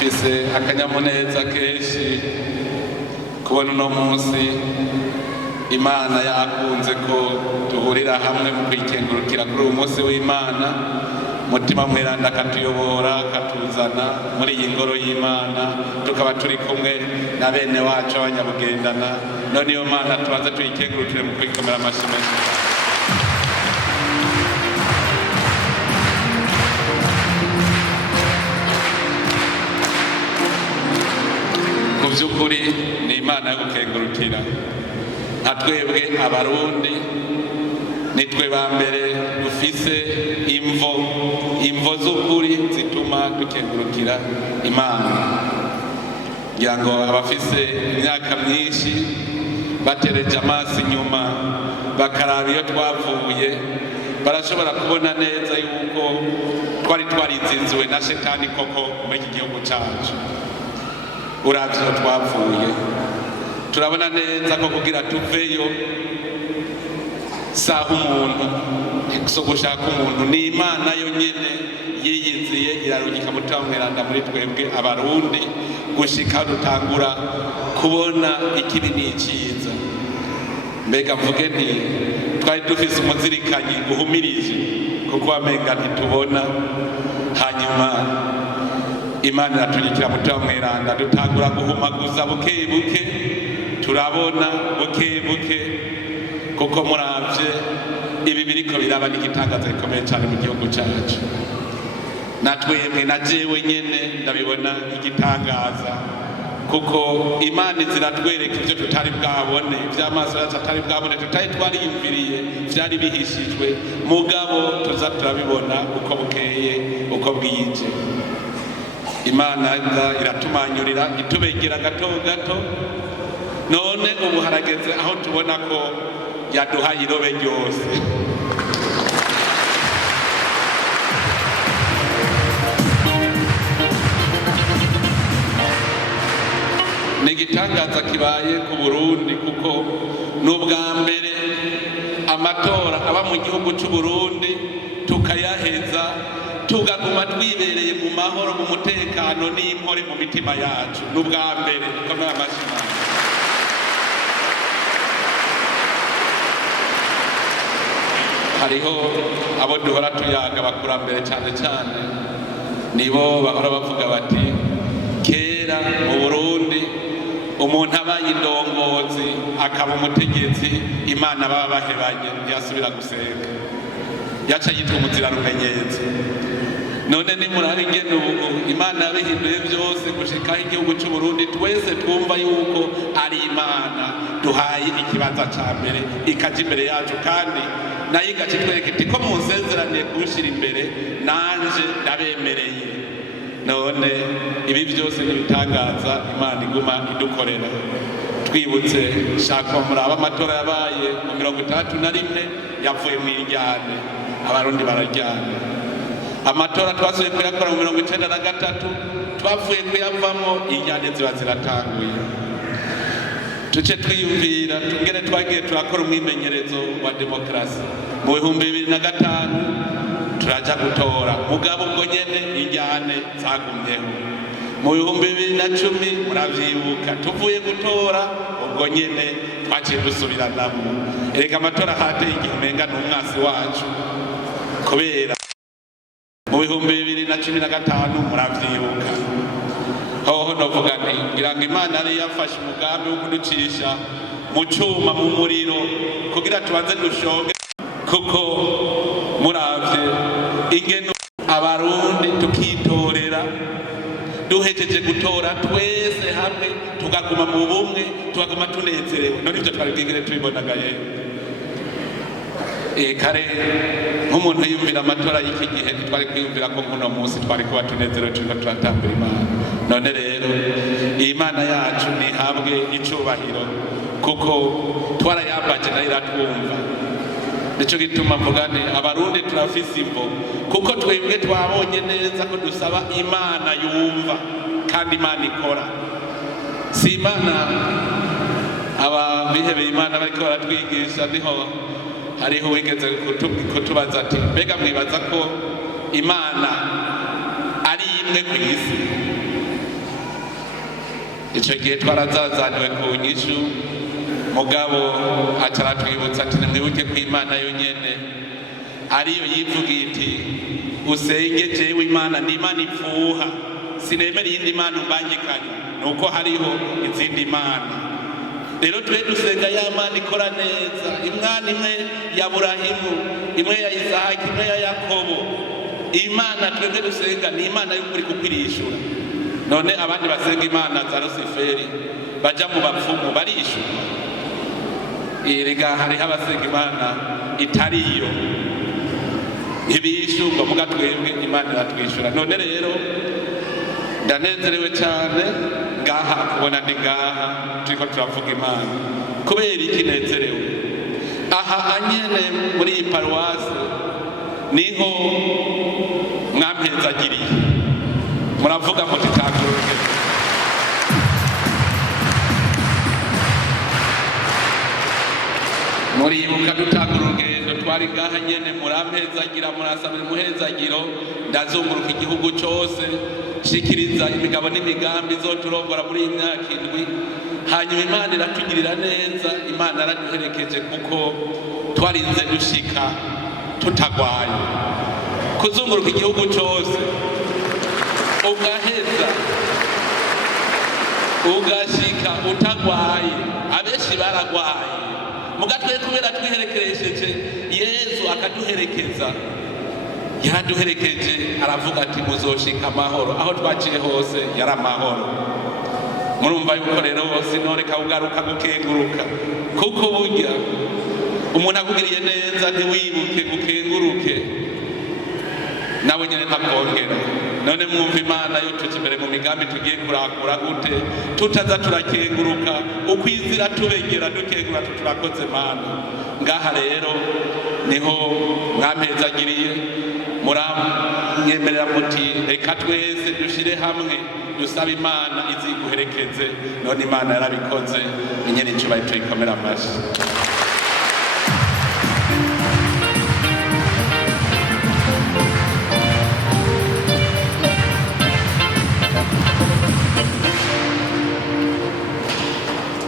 dufise akanyamuneza kenshi kubona uno munsi Imana yakunze ko duhurira hamwe mu kwikengurukira kuri uyu munsi w'Imana. Mutima mweranda akatuyobora akatuzana muri iyi ngoro y'Imana, tukaba turi kumwe na bene wacu abanyabugendana. None iyo Mana tubanza tuyikengurukire mu kwikomera amashyi menshi. Mu by'ukuri ni Imana yo gukengurukira. Nka twebwe abarundi nitwe ba mbere dufise imvo z'ukuri zituma dukengurukira Imana. Ngira ngo abafise imyaka myinshi batereje amaso inyuma bakaraba iyo twavuye barashobora kubona neza yuko twari twarizinzuwe na Shetani koko muri iki gihugu cyacu. Uravye iyo twavuye turabona neza ko kugira tuveyo saha umuntu so gushaka umuntu ni Imana yonyene yiyiziye irarungika mutima mweranda muri twebwe abarundi gushika dutangura kubona ikibi n'iciza. Mbega mvuge nti twari dufise umuzirikanyi uhumirije kuko amenga ntitubona, hanyuma Imana iratungikira mutima mweranda dutangura guhumaguza buke buke turabona buke buke, kuko muravye ibi biriko biraba n'igitangaza gikomeye cyane mu gihugu cyacu. Natwebwe na jewe nyene ndabibona igitangaza, kuko Imana ziratwereka ivyo tutari bwabone, ivy'amaso yacu atari bwabone, tutari twariyumviriye, vyari bihishijwe, mugabo tuza turabibona uko bukeye uko bwije. Imana iratumanyurira itubegera gato gato. None ubu harageze aho tubona ko yaduhaye irobe ryose. Ni igitangaza kibaye ku Burundi, kuko n'ubwa mbere amatora aba mu gihugu cy'u Burundi tukayaheza tugaguma twibereye mu mahoro mu mutekano n'impore mu mitima yacu. N'ubwa mbere dukomeye amashyi. Hariho abo duhora tuyaga bakurambere cyane cyane, nibo bahora bavuga bati kera mu Burundi umuntu abaye indongozi akaba umutegetsi Imana baba bahebanye ntiyasubira gusenga, yaca yitwa umuzirarumenyetso. None nimurabe ingene ubu Imana yabihinduye byose gushikaho igihugu cy'u Burundi twese twumva yuko ari Imana duhaye ikibanza cya mbere ikaja imbere yacu, kandi nayo igacitwereka iti ko musezeraniye kuwushyira imbere nanje ndabemereye. None ibi byose n'ibitangaza Imana iguma idukorera. Twibutse shaka muraba amatora yabaye mu 61 yavuye mu iryane, abarundi bararyana. Amatora twasubiye kuyakora mu 93 twavuye kuyavamo, iryane ziba ziratanguye. Tuce twiyumvira tungere twagiye turakora umwimenyerezo wa demokrasi mu 2005 turaja gutora, mugabo ubwo nyene injyane zagumyeho. Mu 2010 muravyibuka tuvuye gutora ubwo nyene twaciye dusubiranamo. Erega amatora hateye igihe umenga n'umwasi wacu, kubera mu 2015 muravyibuka hoho novuga nti ngira ngo Imana yari yafashe umugambi wo kuducisha mu cuma mu muriro kugira tubanze dushoge, kuko muravye ingene abarundi tukitorera duhejeje gutora twese hamwe tugaguma mu bumwe tugaguma tunezerewe. None ivyo twari bwigere tubibonaga yewe kare nk'umuntu yumvira amatora y'iki gihe ntitwari kwiyumvira ko muno munsi twari kuba tunezerewe turiko turatambira Imana. None rero Imana yacu nihabwe icubahiro, kuko twarayambaje nayo iratwumva. Nico gituma mvuga nti abarundi turafise imvo, kuko twebwe twabonye neza ko dusaba Imana yumva kandi Imana ikora. Si Imana aba bihebeye Imana bariko baratwigisha, niho hariho wigeze kutubaza ati mbega mwibaza ko Imana ari imwe ku isi? icyo gihe twarazazaniwe ku nyishu mugabo aca aratwibutsa ati nimwibuke ko Imana yonyene ariyo yivugiye iti usenge jewe Imana ni Imana ipfuha sinemera iyindi Mana umbangikanye nuko hariho izindi Mana. Rero twe dusenga ya Mana ikora neza, Imana imwe ya Aburahimu, imwe ya Isahaki, imwe ya Yakobo. Imana twebwe dusenga ni Imana y'ukuri kuko irishura. None abandi basenga Imana za Rusiferi baja mu bapfumu barishura. Erega hariho abasenga Imana itariyo ntibishurwa, muga twebwe Imana iratwishura. None rero ndanezerewe cyane ngaha kubona ndi ngaha turiko turavuga Imana. Kubera iki nezerewe? Aha anyene muri iyi paruwasi niho mwampezagiriye, muravuga muti tanguruke. Muribuka dutangura urugendo twari ngaha nyene, murampezagira murasabira umuhezagiro, ndazunguruka igihugu cyose shikiriza imigabo n'imigambi izoturongora muri iyi myaka 7. Hanyuma Imana iratugirira neza, Imana yaraduherekeje kuko twarinze dushika tutagwaye. Kuzunguruka igihugu cyose ugaheza ugashika utagwaye, abenshi baragwaye, mugatwe kubera twiherekeresheje Yesu akaduherekeza. Yaraduherekeje aravuga ati muzoshika amahoro, aho twaciye hose yari amahoro. Murumva yuko rero sinoreka ugaruka gukenguruka, kuko burya umuntu akugiriye neza ntiwibuke gukenguruke nawe nyene ntakongera. None mwumva Imana yo tuci imbere mu migambi tugiye kurakura gute tutaza turakenguruka, ukwizira tubegera dukengura turakoze Mana. Ngaha rero niho mwampezagiriye, muramwemerera muti reka twese dushire hamwe dusaba Imana iziguherekeze. None Imana yarabikoze, inyene icubahiro tuyikomera amashyi.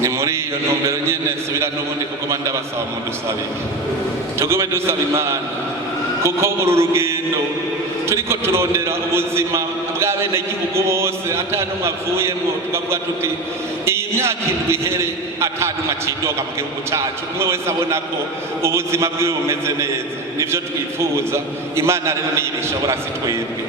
Ni muri iyo ntumbero nyene subira n'ubundi kuguma ndabasaba mudusabire, tugume dusaba Imana, kuko uru rugendo turiko turondera ubuzima bw'abene gihugu bose atanumwe avuyemwo, tukavuga tuti iyi myaka 7 ihere atanumwe acidoga mu gihugu cacu, umwe wese abona ko ubuzima bwiwe bumeze neza. Nivyo twifuza. Imana rero niyo ibishobora, si twebwe.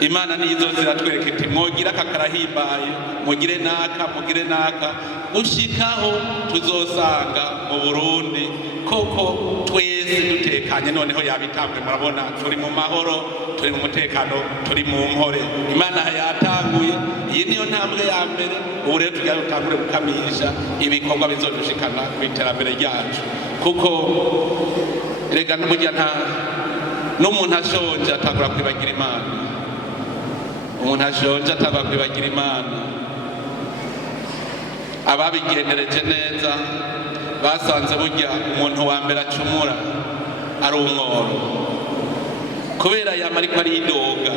Imana niyo izozira twereka iti mwogira kakarahimbaye, mugire naka gushikaho tuzosanga mu Burundi koko twese dutekanye. Noneho yabitambwe, murabona turi mu mahoro, turi mu mutekano, turi mu mpore. Imana yatanguye, iyi niyo ntambwe ya mbere. Ubu rero tugiye dutangure gukamisha ibikorwa bizodushikana ku iterambere ryacu, kuko rega n'umurya n'umuntu ashonje atangura kwibagira Imana. Umuntu ashonje atangura kwibagira Imana. Ababigendereje neza basanze burya umuntu wa mbere acumura ari umworo, kubera yama ariko aridoga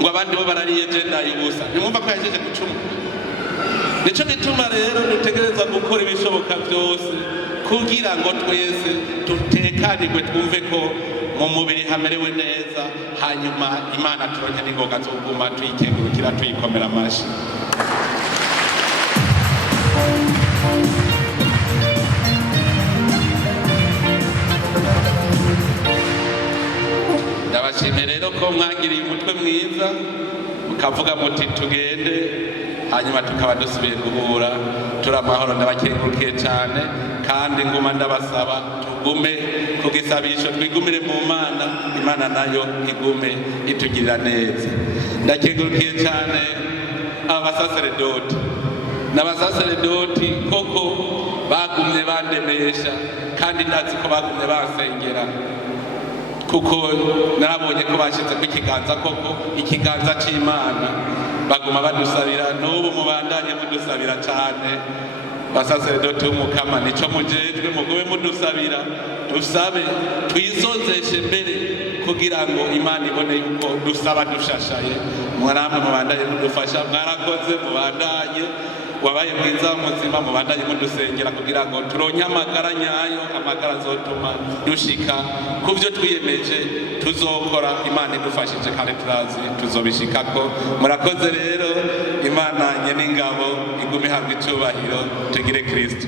ngo abandi bo barariye jenda yubusa. Nimwumva ko yajeje gucumura. Nico gituma rero dutegereza gukora ibishoboka byose kugira ngo twese tutekanirwe, twumve ko mu mubiri hamerewe neza, hanyuma Imana turonke n'ingoga zo kuguma tuyikengurukira tuyikomera amashyi. Ndabashimiye rero ko mwagiriye umutwe mwiza, mukavuga muti tugende, hanyuma tukaba dusubiye guhura turi amahoro. Ndabakengurukiye cyane, kandi nguma ndabasaba tugume ku gisabisho, twigumire mu Mana, Imana nayo igume itugirira neza. Ndakengurukiye cyane abasaseredoti n'abasaseredoti, koko bagumye bandemesha, kandi ndazi ko bagumye basengera, kuko narabonye ko bashize ku ikiganza, koko ikiganza c'Imana. Baguma badusabira, n'ubu mubandanye mudusabira cyane. Basaseredoti w'Umukama, nico mujejwe, mugume mudusabira, dusabe twisozeshe mbere kugira ngo Imana ibone yuko dusaba dushashaye, mwaramwe mubandanye mudufasha, mwarakoze mubandanye, wabaye mwiza muzima mubandanye mudusengera kugira ngo turonke amagara nyayo, amagara azotuma dushika ku byo twiyemeje tuzokora. Imana idufashije kandi turazi tuzobishikako. Murakoze rero, Imana nyene ingabo igume ihabwa icubahiro. Tugire Kristo.